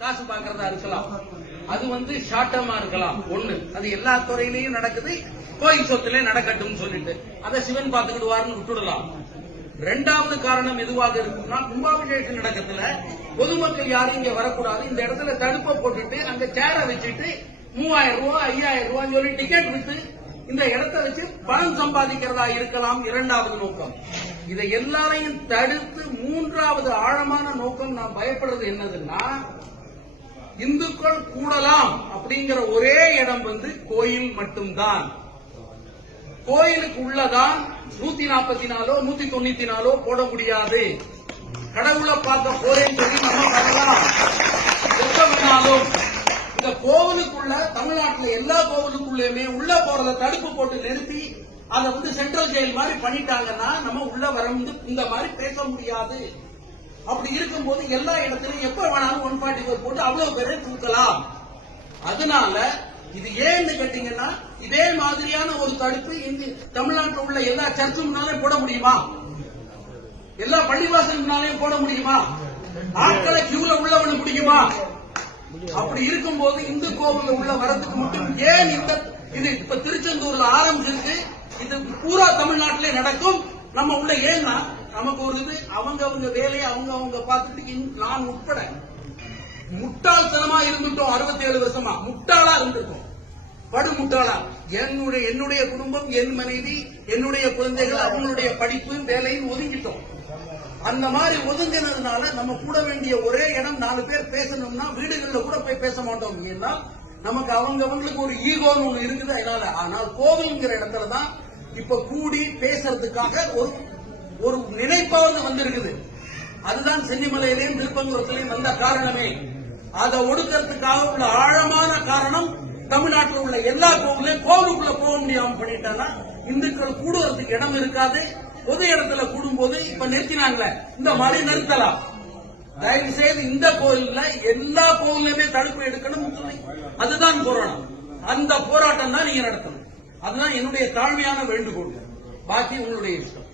காசு பாக்குறதா இருக்கலாம். அது ஷார்ட் டேர்மா இருக்கலாம். ஒண்ணு, அது எல்லா துறையிலையும் நடக்குது. கோயில் சொத்துல நடக்கட்டும் சொல்லிட்டு அதை சிவன் பார்த்துக்கிடுவாருன்னு விட்டுடலாம். இரண்டாவது காரணம் எதுவாக இருக்கும்னா, கும்பாபிஷேகம் நடக்கத்துல பொதுமக்கள் யாரும் இங்க வரக்கூடாது, இந்த இடத்துல தடுப்பை போட்டுட்டு அங்க சேரை வச்சுட்டு 3000 ரூபாய் 5000 ரூபாய் சொல்லி டிக்கெட் வித்து இந்த இடத்தை வச்சு பணம் சம்பாதிக்கிறதா இருக்கலாம். இரண்டாவது நோக்கம். இதை எல்லாரையும் தடுத்து மூன்றாவது ஆழமான நோக்கம் நான் பயப்படுறது என்னதுன்னா, இந்துக்கள் கூடலாம் அப்படிங்கிற ஒரே இடம் கோயில் மட்டும்தான். கோயிலுக்கு உள்ளதான் 144 194 போட முடியாது. கடவுளை பார்க்க போறேன்னு சொல்லி நம்ம வரலாம். எப்பனாலும் இந்த கோவிலுக்குள்ள தமிழ்நாட்டில் எல்லா கோவிலுக்குள்ளயுமே உள்ள போறத தடுப்பு போட்டு நிறுத்தி அதை சென்ட்ரல் ஜெயில் மாதிரி பண்ணிட்டாங்கன்னா நம்ம உள்ள வர இந்த மாதிரி பேச முடியாது. அப்படி இருக்கும்போது எல்லா இடத்திலும் எப்ப வேணாலும் 144 போட்டு அவ்வளவு பேரை தூக்கலாம். அதனால இது ஏன்னு கேட்டீங்கன்னா, இதே மாதிரியான ஒரு தடுப்பு தமிழ்நாட்டில் உள்ள எல்லா சர்ச்சு முன்னாலே போட முடியுமா? எல்லா பள்ளிவாசல் முன்னாலேயும் போட முடியுமா? ஆட்களை கியூல உள்ள பண்ண முடியுமா? அப்படி இருக்கும்போது இந்து கோவில் உள்ள வரதுக்கு மட்டும் ஏன் இது இப்ப திருச்செந்தூர்ல ஆரம்பிச்சிருக்கு, இது பூரா தமிழ்நாட்டிலே நடக்கும். நம்ம உள்ள ஏன்னா நமக்கு ஒரு இது அவங்க வேலையை அவங்க பார்த்துட்டு நான் உட்பட முட்டாள்தனமா இருந்துட்டோம். 67 வருஷமா முட்டாளா இருந்திருக்கோம். படு முட்டாளா. என்னுடைய குடும்பம், என் மனைவி, என்னுடைய குழந்தைகள், அவங்களுடைய படிப்பு வேலையும் ஒதுங்கிட்டோம். அந்த மாதிரி ஒதுங்கினதுனால நம்ம கூட வேண்டிய ஒரே இடம் 4 பேர் பேசணும்னா வீடுகள்ல கூட போய் பேச மாட்டோம். ஏன்னா நமக்கு அவங்களுக்கு ஒரு ஈகோன்னு ஒண்ணு இருக்குது. அதனால ஆனால் கோவில்ங்கிற இடத்துலதான் இப்ப கூடி பேசுறதுக்காக ஒரு நினைப்பாவது வந்திருக்குது. அதுதான் சென்னிமலையிலேயும் திருப்பங்குளத்திலையும் வந்த காரணமே. அதை ஒடுக்கிறதுக்காக உள்ள ஆழமான காரணம் தமிழ்நாட்டில் உள்ள எல்லா கோவிலுக்குள்ள போக முடியாம பண்ணிட்டாங்கன்னா இந்துக்கள் கூடுவதற்கு இடம் இருக்காது. பொது இடத்துல கூடும்போது இப்ப நிறுத்தினாங்களே, இந்த மாதிரி நிறுத்தலாம். தயவு செய்து இந்த கோயில்ல எல்லா கோவிலுமே தடுப்பு எடுக்கணும். அதுதான் போராட்டம். அந்த போராட்டம் தான் நீங்க நடத்தணும். அதுதான் என்னுடைய தாழ்மையான வேண்டுகோள். பாக்கி உங்களுடைய இஷ்டம்.